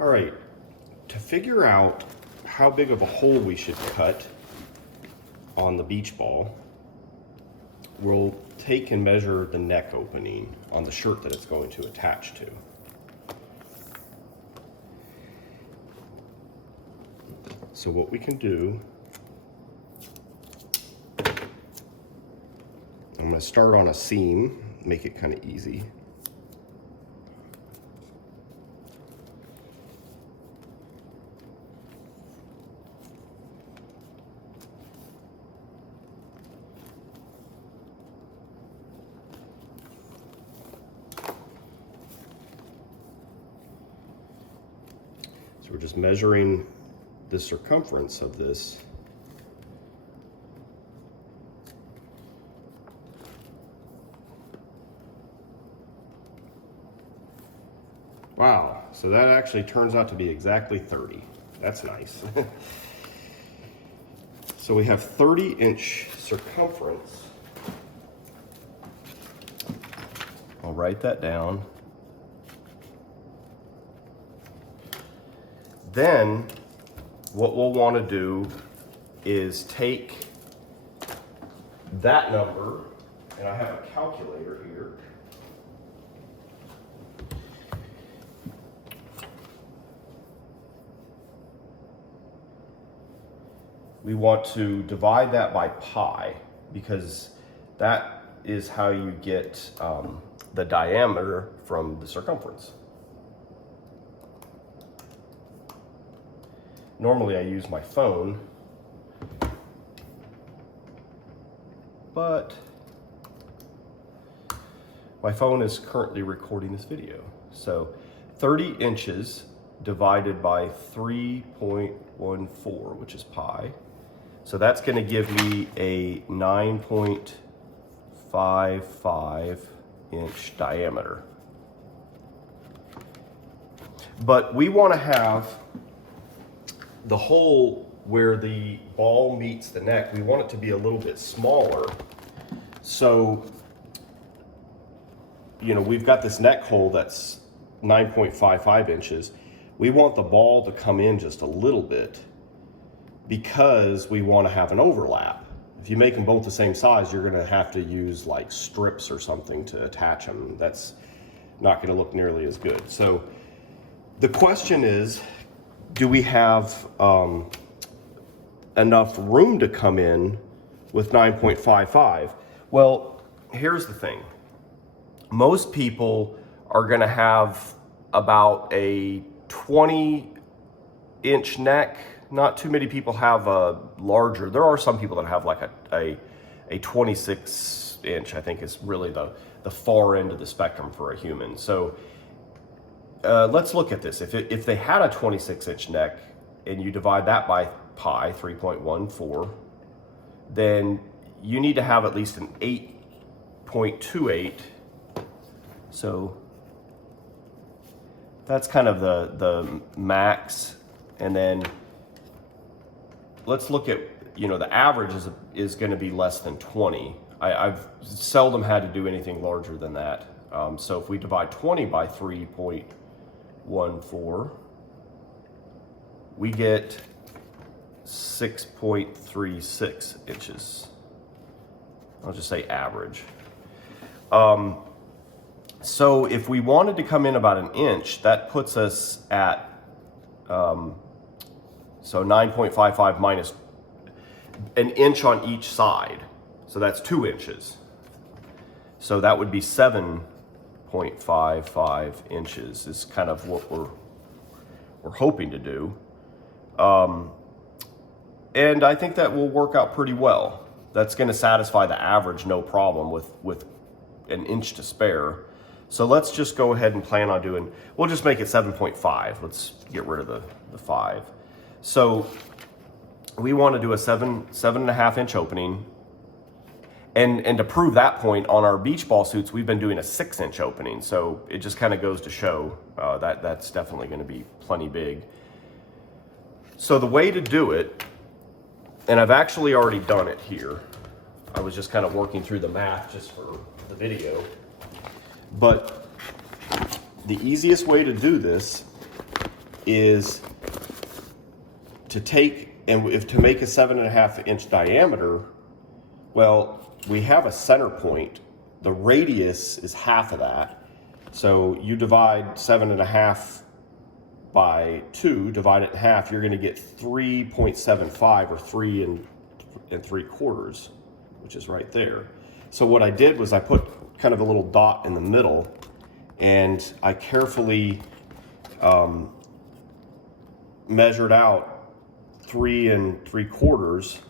All right, to figure out how big of a hole we should cut on the beach ball, we'll take and measure the neck opening on the shirt that it's going to attach to. So what we can do, I'm going to start on a seam, make it kind of easy. So we're just measuring the circumference of this. Wow, so that actually turns out to be exactly 30. That's nice. So we have 30-inch circumference. I'll write that down. Then what we'll want to do is take that number, and I have a calculator here. We want to divide that by pi, because that is how you get the diameter from the circumference. Normally I use my phone, but my phone is currently recording this video. So 30 inches divided by 3.14, which is pi. So that's going to give me a 9.55 inch diameter. But we want to have the hole where the ball meets the neck, we want it to be a little bit smaller. So, you know, we've got this neck hole that's 9.55 inches. We want the ball to come in just a little bit because we want to have an overlap. If you make them both the same size, you're going to have to use like strips or something to attach them. That's not going to look nearly as good. So the question is, do we have enough room to come in with 9.55? Well, here's the thing. Most people are going to have about a 20-inch neck. Not too many people have a larger. There are some people that have like a 26-inch, I think is really the far end of the spectrum for a human. So let's look at this. If they had a 26-inch neck and you divide that by pi, 3.14, then you need to have at least an 8.28. So that's kind of the max. And then let's look at, you know, the average is going to be less than 20. I've seldom had to do anything larger than that. So if we divide 20 by 3.14, we get 6.36 inches. I'll just say average. So if we wanted to come in about an inch, that puts us at, so 9.55 minus an inch on each side. So that's 2 inches. So that would be 7.55 inches is kind of what we're hoping to do. And I think that will work out pretty well. That's going to satisfy the average, no problem, with an inch to spare. So let's just go ahead and plan on doing, we'll just make it 7.5. Let's get rid of the 5. So we want to do a 7.5 inch opening. And to prove that point, on our beach ball suits, we've been doing a 6-inch opening. So it just kind of goes to show that that's definitely going to be plenty big. So the way to do it, and I've actually already done it here. I was just kind of working through the math just for the video. But the easiest way to do this is to take, and if to make a 7.5 inch diameter, well, we have a center point. The radius is half of that. So you divide 7.5 by 2, divide it in half, you're gonna get 3.75 or 3 3/4, which is right there. So what I did was I put kind of a little dot in the middle, and I carefully measured out 3 3/4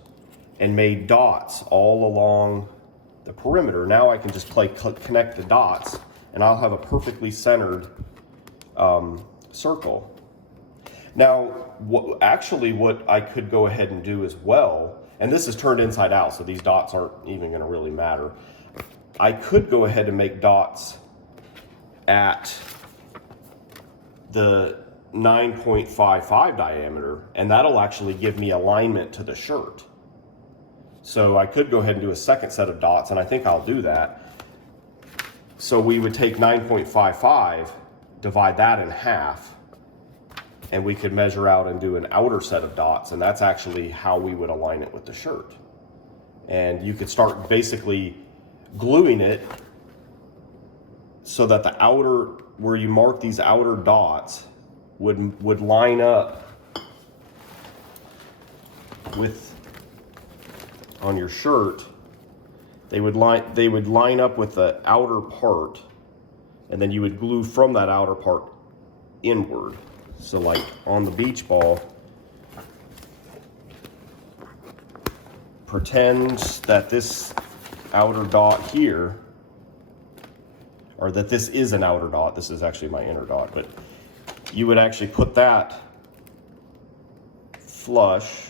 and made dots all along the perimeter. Now I can just connect the dots, and I'll have a perfectly centered circle. Now, what I could go ahead and do as well, and this is turned inside out, so these dots aren't even going to really matter. I could go ahead and make dots at the 9.55 diameter, and that'll actually give me alignment to the shirt. So I could go ahead and do a second set of dots, and I think I'll do that. So we would take 9.55, divide that in half, and we could measure out and do an outer set of dots, and that's actually how we would align it with the shirt. And you could start basically gluing it so that the outer, where you mark these outer dots, would line up with, on your shirt, they would line up with the outer part, and then you would glue from that outer part inward. So like on the beach ball, pretend that this outer dot here, or that this is an outer dot, this is actually my inner dot, but you would actually put that flush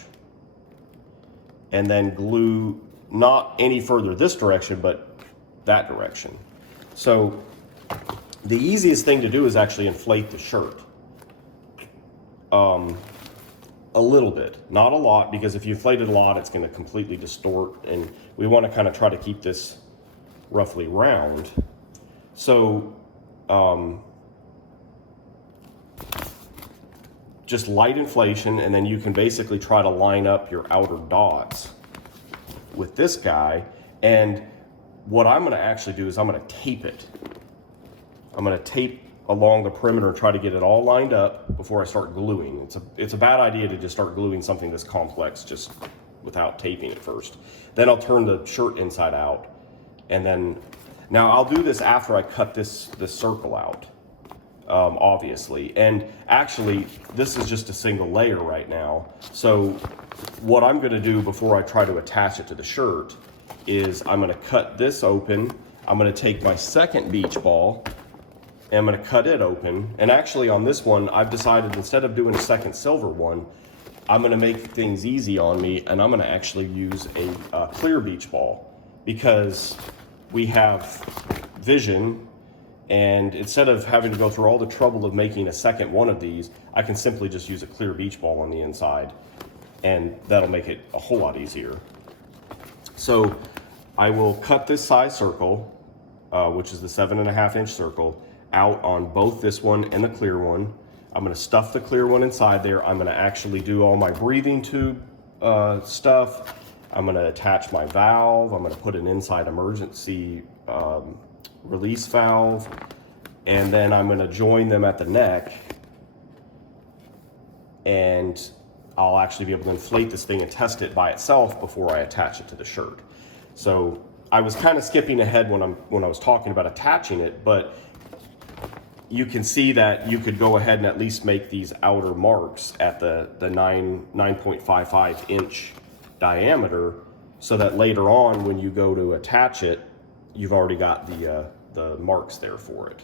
and then glue not any further this direction, but that direction. So the easiest thing to do is actually inflate the shirt. A little bit, not a lot, because if you inflate it a lot, it's going to completely distort, and we want to kind of try to keep this roughly round. So just light inflation, and then you can basically try to line up your outer dots with this guy. And what I'm going to actually do is I'm going to tape it. I'm going to tape along the perimeter and try to get it all lined up before I start gluing. It's a bad idea to just start gluing something this complex just without taping it first. Then I'll turn the shirt inside out, and then, now I'll do this after I cut this circle out, obviously. And actually, this is just a single layer right now. So what I'm gonna do before I try to attach it to the shirt is I'm gonna cut this open. I'm gonna take my second beach ball, and I'm gonna cut it open. And actually on this one, I've decided instead of doing a second silver one, I'm gonna make things easy on me, and I'm gonna actually use a clear beach ball, because we have vision, and instead of having to go through all the trouble of making a second one of these, I can simply just use a clear beach ball on the inside, and that'll make it a whole lot easier. So I will cut this size circle, which is the 7.5 inch circle, out on both this one and the clear one. I'm gonna stuff the clear one inside there. I'm gonna actually do all my breathing tube stuff. I'm gonna attach my valve. I'm gonna put an inside emergency release valve, and then I'm gonna join them at the neck, and I'll actually be able to inflate this thing and test it by itself before I attach it to the shirt. So I was kind of skipping ahead when I was talking about attaching it, but you can see that you could go ahead and at least make these outer marks at the 9.55 inch diameter, so that later on when you go to attach it, you've already got the marks there for it.